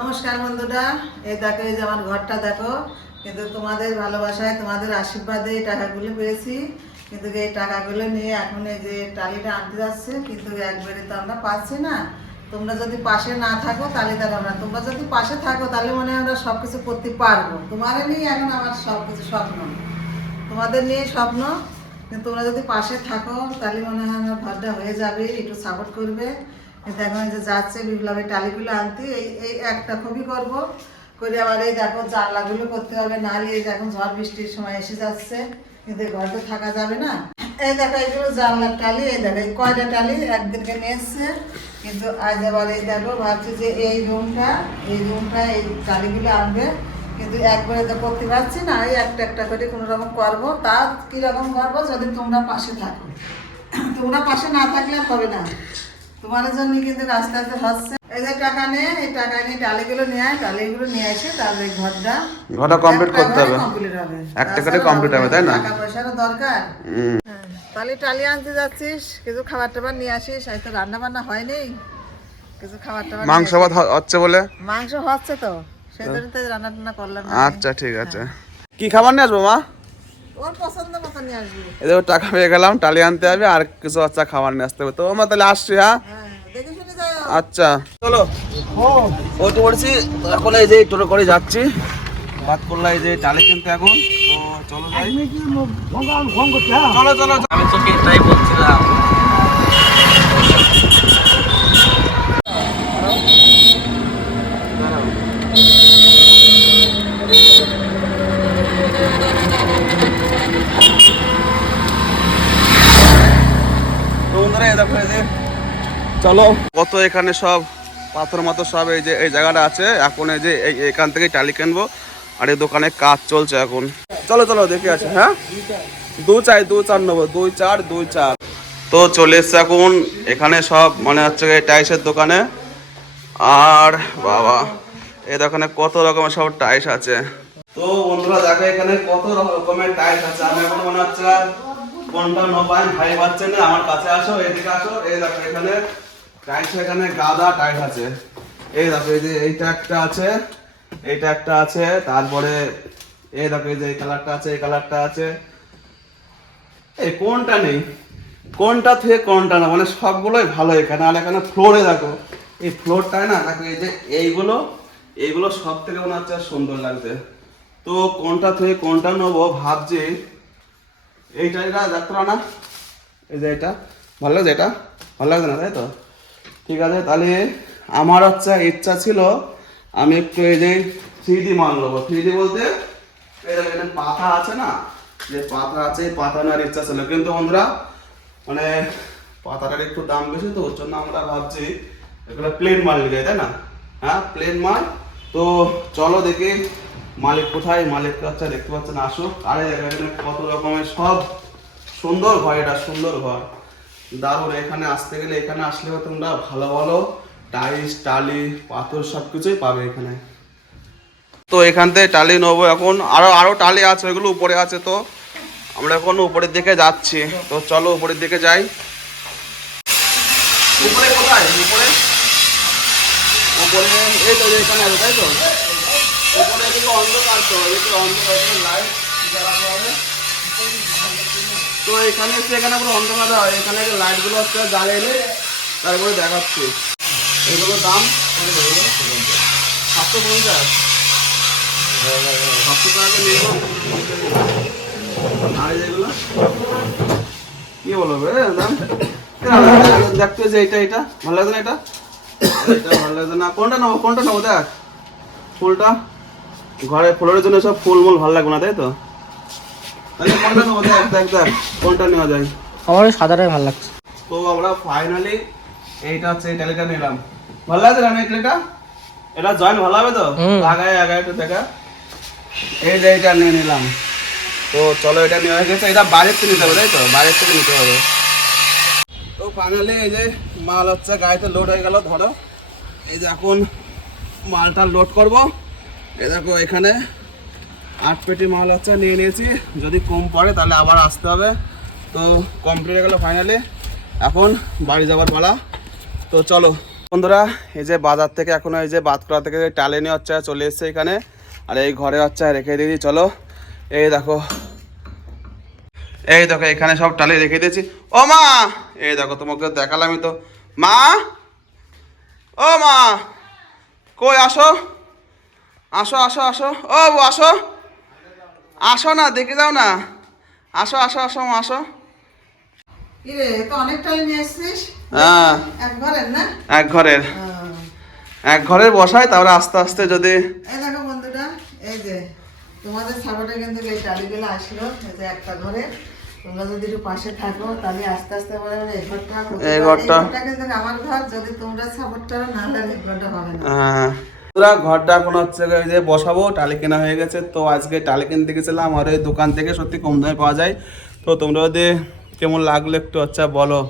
নমস্কার বন্ধুরা, এই দেখো, এই যে আমার ঘরটা দেখো। কিন্তু তোমাদের ভালোবাসায়, তোমাদের আশীর্বাদে এই টাকাগুলো পেয়েছি। কিন্তু এই টাকাগুলো নিয়ে এখন এই যে টালিটা আনতে যাচ্ছে, কিন্তু একবারে তো আমরা পাচ্ছি না। তোমরা যদি পাশে না থাকো তাহলে তার আমরা, তোমরা যদি পাশে থাকো তাহলে মনে হয় আমরা সব কিছু করতে পারবো। তোমাদের নিয়ে এখন আমার সব কিছু স্বপ্ন, তোমাদের নিয়ে স্বপ্ন। কিন্তু তোমরা যদি পাশে থাকো তাহলে মনে হয় আমার ঘরটা হয়ে যাবে, একটু সাপোর্ট করবে। কিন্তু এখন যে যাচ্ছে বিপ্লবের টালিগুলো আনতে, এই এই একটা খুবই করবো করে আবার এই দেখো জানলাগুলো করতে হবে, নাহলে এই দেখো ঝড় বৃষ্টির সময় এসে যাচ্ছে, কিন্তু এই ঘরটা থাকা যাবে না। এই দেখো এগুলো জানলার টালি, এই দেখো এই কয়টা টালি একদিনকে নিয়ে এসছে। কিন্তু আজ আবার এই দেখো ভাবছি যে এই রুমটা এই টালিগুলো আনবে, কিন্তু একবারে তো করতে পারছি না। এই একটা একটা করে কোনো রকম করবো। তা কীরকম করবো, যদি তোমরা পাশে থাকো। তোমরা পাশে না থাকলে হবে না, তোমাদের জন্য কিন্তু আস্তে আস্তে হচ্ছে। এই যে টাকা নিয়ে, এই টাকা নিয়ে টালিগুলো নিয়ে আয়, টালিগুলো নিয়ে আসে, তাহলে ঘরটা কমপ্লিট করতে হবে। কমপ্লিট হবে, একটা করে কমপ্লিট হবে, তাই না? টাকা পয়সারও দরকার। তাহলে টালি আনতে যাচ্ছিস, কিছু খাবার টাবার নিয়ে আসিস। হয়তো রান্না বান্না হয়নি, কিছু খাবার টাবার। মাংস ভাত হচ্ছে বলে? মাংস হচ্ছে তো, সেই জন্য তো রান্না টান্না করলাম না। আচ্ছা ঠিক আছে। কি খাবার নিয়ে আসবো মা? ওর পছন্দ মতো নিয়ে আসবি। এদের টাকা পেয়ে গেলাম, টালি আনতে হবে আর কিছু আচ্ছা খাবার নিয়ে আসতে হবে। তো আমার তাহলে আসছি। হ্যাঁ দেখে শুনে যাও। আচ্ছা চলো। ও তো বলছি এখন এই যে টোটো করে যাচ্ছি, বাদ করলা এই যে টালি কিনতে এখন। তো চলো যাই। চলো চলো। আমি তোকে এটাই বলছিলাম। চলো। কত এখানে সব পাথর মাথর সব এই যে এই জায়গাটা আছে। এখন এই যে এখান থেকে টালি কিনবো, আর এই দোকানে কাজ চলছে এখন। চলো চলো দেখে আসি। হ্যাঁ 2 4 নেবো, 2 4 2 4। তো চলে এসছে এখন এখানে সব মানে হচ্ছে টাইসের দোকানে। আর বাবা এই দোকানে কত রকমের সব টাইস আছে। তো বন্ধুরা দেখো এখানে কত রকমের টাইস আছে। আমি এখন মনে হচ্ছে কোনটা নবাই ভাই পাচ্ছে না। আমার কাছে আসো, এদিকে আসো। এই দেখো এখানে টাইস, এখানে গাদা টাইস আছে। এই দেখো এই যে এইটা একটা আছে, এইটা একটা আছে, তারপরে এই দেখো এই যে এই কালারটা আছে, এই কালারটা আছে। এই কোনটা নেই, কোনটা থেকে কোনটা না, মানে সবগুলোই ভালো এখানে। আর এখানে ফ্লোরে দেখো, এই ফ্লোরটায় না দেখো এই যে এইগুলো সব থেকে মনে হচ্ছে সুন্দর লাগছে। তো কোনটা থেকে কোনটা নেবো ভাবছি। এইটা দেখতো না, এই যে এটা ভালো লাগছে, এটা ভালো লাগছে না, তাই তো? ঠিক আছে, তাহলে আমার হচ্ছে ইচ্ছা ছিল আমি একটু এই যে 3D মাল নেবো। 3D বলতে এই দেখো এখানে পাতা আছে না, যে পাতা আছে, এই পাতা নেওয়ার ইচ্ছা ছিল। কিন্তু বন্ধুরা মানে পাতাটার একটু দাম বেশি, তো ওর জন্য আমরা ভাবছি এগুলো প্লেন মাল নিয়ে যায়, তাই না? হ্যাঁ প্লেন মাল। তো চলো দেখি মালিক কোথায়, মালিক আচ্ছা দেখতে পাচ্ছেন, আসুক। আরে এখানে কত রকমের সব সুন্দর ঘর, এটা সুন্দর ঘর, দারুণ। এখানে আসতে গেলে, এখানে আসলে তোমরা ভালো ভালো টাইলস টালি পাথর সব কিছুই পাবে এখানে। তো এখান থেকে টালি নেবো এখন। আরো টালি আছে, ওইগুলো উপরে আছে। তো আমরা এখন উপরের দিকে যাচ্ছি। তো চলো উপরের দিকে যাই। উপরে কোথায়? উপরে উপরে এই তো এখানে আছে, তাই তো? উপরে এদিকে অন্ধকার, তো এদিকে অন্ধকার, লাইট জ্বালাতে হবে। তো এখানে এসে এখানে পুরো অন্ধকার হয়, এখানে লাইটগুলো হচ্ছে জ্বালিয়ে তারপরে দেখাচ্ছি। এগুলোর দাম 750, 700 টাকা নেব। আর যেগুলো কি বলবো দাম দেখতে, যে এটা ভালো লাগছে না, এটা ভালো লাগছে না। কোনটা নেবো দেখ। ফুলটা ঘরে ফুলের জন্য সব ফুল মূল ভালো লাগবে না, তাই তো? তাহলে কোনটা নেবো দেখ দেখ দেখ কোনটা নেওয়া যায়। আমার ওই সাদাটাই ভালো লাগছে। তো আমরা ফাইনালি এইটা হচ্ছে এই টালিটা নিলাম। ভালো লাগছে না এই টালিটা? এটা জয়েন্ট ভালো হবে তো? আগায় একটু দেখা। এই যে এইটা নিয়ে নিলাম। তো চলো এটা নেওয়া হয়ে গেছে। এটা বাইরের থেকে নিতে হবে, তাই তো? বাইরের থেকে নিতে হবে। তো ফাইনালি এই যে মাল হচ্ছে গাড়িতে লোড হয়ে গেল। ধরো এই যে এখন মালটা লোড করব। এই দেখো এখানে 8 পেটি মাল হচ্ছে নিয়ে নিয়েছি। যদি কম পড়ে তাহলে আবার আসতে হবে। তো কমপ্লিট হয়ে গেল ফাইনালি। এখন বাড়ি যাবার পালা। তো চলো। বন্ধুরা এই যে বাজার থেকে এখনো এই যে বাতকুড়া থেকে টালে নিয়ে হচ্ছে চলে এসছে এখানে, আর এই ঘরে হচ্ছে রেখে দিয়েছি। চলো এই দেখো এখানে সব টালি রেখে দিয়েছি। ও মা, এই দেখো তোমাকে দেখালামই তো। মা, ও মা, কই আসো আসো আসো আসো, ও আসো আসো না, দেখে যাও না, আসো আসো আসো মা, আসো। কিরে, তো অনেক টালি নিয়ে এসছিস? হ্যাঁ, এক ঘরের না? এক ঘরের বসাই, তারপরে আস্তে আস্তে যদি এই দেখো বন্ধুরা, এই যে তোমাদের সাপোর্টে কিন্তু এই টালিগুলো আসলো, এই যে একটা ঘরে। তোমরা যদি একটু পাশে থাকো তাহলে আস্তে আস্তে বলে এই ঘরটা হতে পারে। এই ঘরটা কিন্তু আমার ঘর, যদি তোমরা সাপোর্ট করো না হলে এই ঘরটা হবে না। ঘরটা এখন হচ্ছে এই যে বসাবো, টালি কেনা হয়ে গেছে। তো আজকে টালি কিনতে গেছিলাম, আর এই দোকান থেকে সত্যি কম দামে পাওয়া যায়। তো তোমরা যদি কেমন লাগলো একটু আচ্ছা বলো।